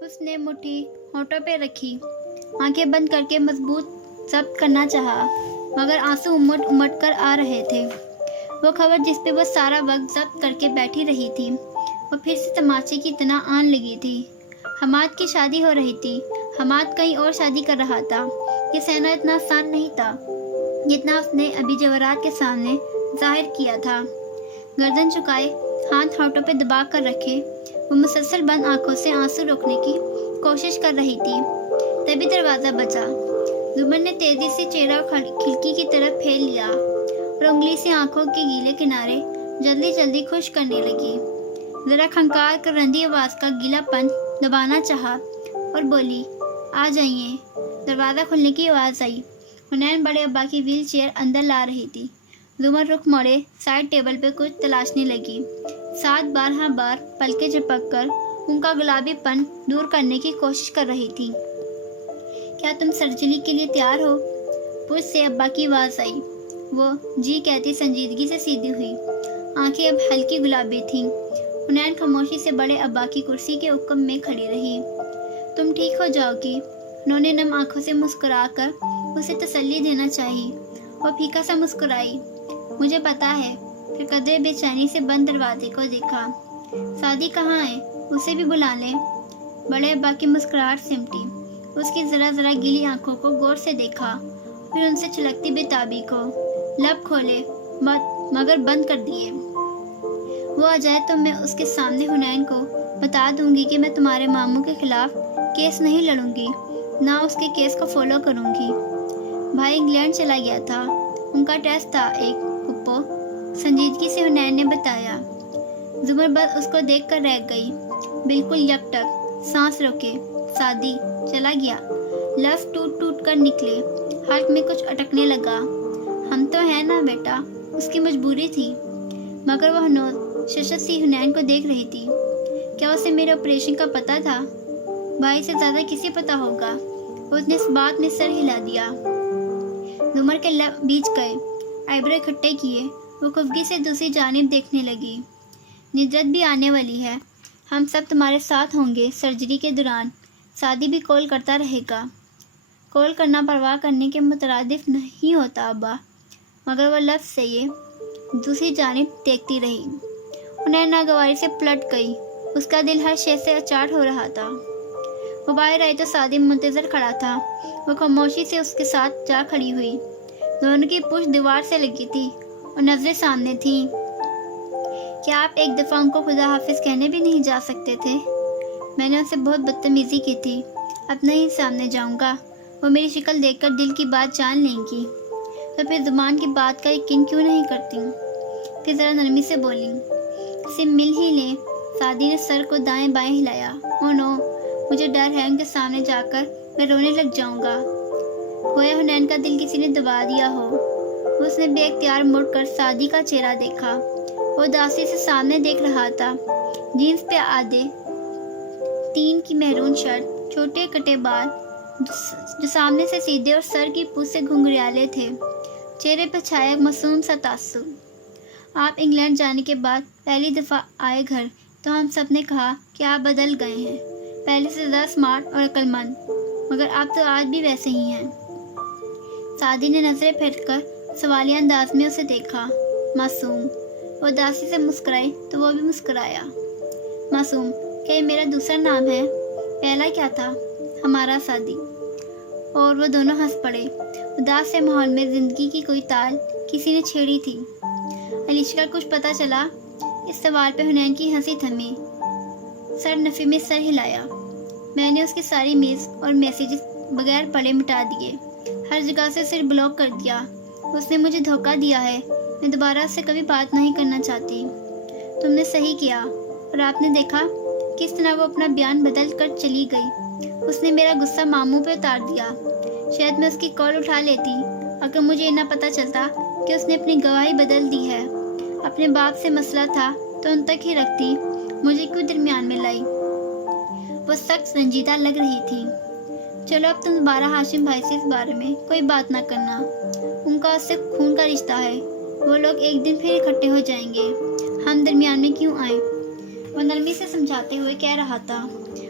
اس نے مٹھی ہونٹوں پہ رکھی، آنکھیں بند کر کے مضبوط ضبط کرنا چاہا، مگر آنسو امٹ امٹ کر آ رہے تھے۔ وہ خبر جس پہ وہ سارا وقت ضبط کر کے بیٹھی رہی تھی، وہ پھر سے تماچے کی طرح آن لگی تھی۔ حماد کی شادی ہو رہی تھی۔ حماد کہیں اور شادی کر رہا تھا۔ یہ سہنا اتنا آسان نہیں تھا جتنا اس نے ابھی جواہرات کے سامنے ظاہر کیا تھا۔ گردن چکائے، ہاتھ ہونٹوں پہ دبا کر رکھے، وہ مسلسل بند آنکھوں سے آنسو روکنے کی کوشش کر رہی تھی۔ تبھی دروازہ بجا۔ زمر نے تیزی سے چہرہ کھڑکی کی طرف پھیر لیا اور انگلی سے آنکھوں کے گیلے کنارے جلدی جلدی خشک کرنے لگی۔ ذرا کھنکار کر رندی آواز کا گیلا پن دبانا چاہا اور بولی، آ جائیے۔ دروازہ کھلنے کی آواز آئی۔ حنین بڑے ابا کی ویل چیئر اندر لا رہی تھی۔ زمر رخ موڑے سائڈ ٹیبل پہ کچھ تلاشنے لگی، ساتھ بار پلکیں جھپک کر ان کا گلابی پن دور کرنے کی کوشش کر رہی تھی۔ کیا تم سرجری کے لیے تیار ہو؟ پوچھ سے ابا کی آواز آئی۔ وہ جی کہتی سنجیدگی سے سیدھی ہوئی، آنکھیں اب ہلکی گلابی تھیں۔ حنین خاموشی سے بڑے ابا کی کرسی کے عقب میں کھڑی رہی۔ تم ٹھیک ہو جاؤ گی، انہوں نے نم آنکھوں سے مسکرا کر اسے تسلی دینا چاہی۔ وہ پھیکا سا مسکرائی۔ مجھے پتا ہے۔ پھر قدرے بے چینی سے بند دروازے کو دیکھا۔ سعدی کہاں ہے؟ اسے بھی بلا لیں۔ بڑے ابا کی مسکراہٹ سمٹی۔ اس کی ذرا گیلی آنکھوں کو غور سے دیکھا، پھر ان سے چھلکتی بےتابی کو۔ لب کھولے مگر بند کر دیے۔ وہ آ جائے تو میں اس کے سامنے حنین کو بتا دوں گی کہ میں تمہارے ماموں کے خلاف کیس نہیں لڑوں گی، نہ اس کے کیس کو فالو کروں گی۔ بھائی انگلینڈ چلا گیا تھا، ان کا ٹیسٹ تھا ایک پھپھو، سنجیدگی سے حنین نے بتایا۔ زمر بس اس کو دیکھ کر رہ گئی، بالکل یکٹک، سانس روکے۔ سعدی چلا گیا، لفظ ٹوٹ کر نکلے، حلق میں کچھ اٹکنے لگا۔ ہم تو ہیں نا بیٹا، اس کی مجبوری تھی۔ مگر وہ ششت سی حنین کو دیکھ رہی تھی۔ کیا اسے میرے آپریشن کا پتہ تھا؟ بھائی سے زیادہ کسے پتہ ہوگا؟ اس نے اس بات میں سر ہلا دیا۔ زمر کے لب بیچ گئے، آئیبرو اکٹھے کیے، وہ خفگی سے دوسری جانب دیکھنے لگی۔ ندرت بھی آنے والی ہے، ہم سب تمہارے ساتھ ہوں گے سرجری کے دوران۔ سعدی بھی کال کرتا رہے گا۔ کال کرنا پرواہ کرنے کے مترادف نہیں ہوتا ابا، مگر وہ لفظ سے یہ دوسری جانب دیکھتی رہی۔ انہیں ناگواری سے پلٹ گئی، اس کا دل ہر شے سے اچاٹ ہو رہا تھا۔ وہ باہر آئی تو سعدی منتظر کھڑا تھا۔ وہ خاموشی سے اس کے ساتھ جا کھڑی ہوئی، دونوں کی پشت دیوار سے لگی تھی اور نظریں سامنے تھیں۔ کیا آپ ایک دفعہ ان کو خدا حافظ کہنے بھی نہیں جا سکتے تھے؟ میں نے ان سے بہت بدتمیزی کی تھی، اب نہیں سامنے جاؤں گا۔ وہ میری شکل دیکھ کر دل کی بات جان لیں گی تو پھر زبان کی بات کا یقین کیوں نہیں کرتی؟ پھر ذرا نرمی سے بولی، اسے مل ہی لیں۔ سعدی نے سر کو دائیں بائیں ہلایا۔ او نو، مجھے ڈر ہے ان کے سامنے جا کر میں رونے لگ جاؤں گا۔ گویا حنین کا دل کسی نے دبا دیا ہو۔ اس نے بے اختیار مڑ کر سعدی کا چہرہ دیکھا۔ وہ اداسی سے سامنے دیکھ رہا تھا، جینس پہ آدھے تین کی میرون شرٹ، چھوٹے کٹے بال جو سامنے سے سیدھے اور سر کی پوچھ سے گھنگریالے تھے، چہرے پہ چھایا معصوم سا تعصب۔ آپ انگلینڈ جانے کے بعد پہلی دفعہ آئے گھر تو ہم سب نے کہا کہ آپ بدل گئے ہیں، پہلے سے زیادہ اسمارٹ اور عقل مند، مگر آپ تو آج بھی ویسے ہی ہیں۔ سعدی نے نظریں پھیر کر سوالیہ انداز میں اسے دیکھا۔ معصوم؟ وہ اداسی سے مسکرائی تو وہ بھی مسکرایا۔ معصوم کیا یہ میرا دوسرا نام ہے؟ پہلا کیا تھا؟ ہمارا سعدی۔ اور وہ دونوں ہنس پڑے۔ اداس سے ماحول میں زندگی کی کوئی تال کسی نے چھیڑی تھی۔ علیشہ کا کچھ پتہ چلا؟ اس سوال پہ حنین کی ہنسی تھمی، سر نفی میں سر ہلایا۔ میں نے اس کی ساری میلز اور میسیجز بغیر پڑھے مٹا دیے، ہر جگہ سے اسے بلاک کر دیا۔ اس نے مجھے دھوکہ دیا ہے، میں دوبارہ اس سے کبھی بات نہیں کرنا چاہتی۔ تم نے صحیح کیا۔ اور آپ نے دیکھا کس طرح وہ اپنا بیان بدل کر چلی گئی۔ اس نے میرا غصہ ماموں پہ اتار دیا۔ شاید میں اس کی کال اٹھا لیتی اگر مجھے نہ پتہ چلتا کہ اس نے اپنی گواہی بدل دی ہے۔ اپنے باپ سے مسئلہ تھا تو ان تک ہی رکھتی، مجھے کیوں درمیان میں لائی؟ وہ سخت سنجیدہ لگ رہی تھی۔ چلو اب تم دوبارہ ہاشم بھائی سے اس بارے میں کوئی بات نہ کرنا، ان کا اس سے خون کا رشتہ ہے، وہ لوگ ایک دن پھر اکٹھے ہو جائیں گے، ہم درمیان میں کیوں آئیں؟ وہ نرمی سے سمجھاتے ہوئے کہہ رہا تھا۔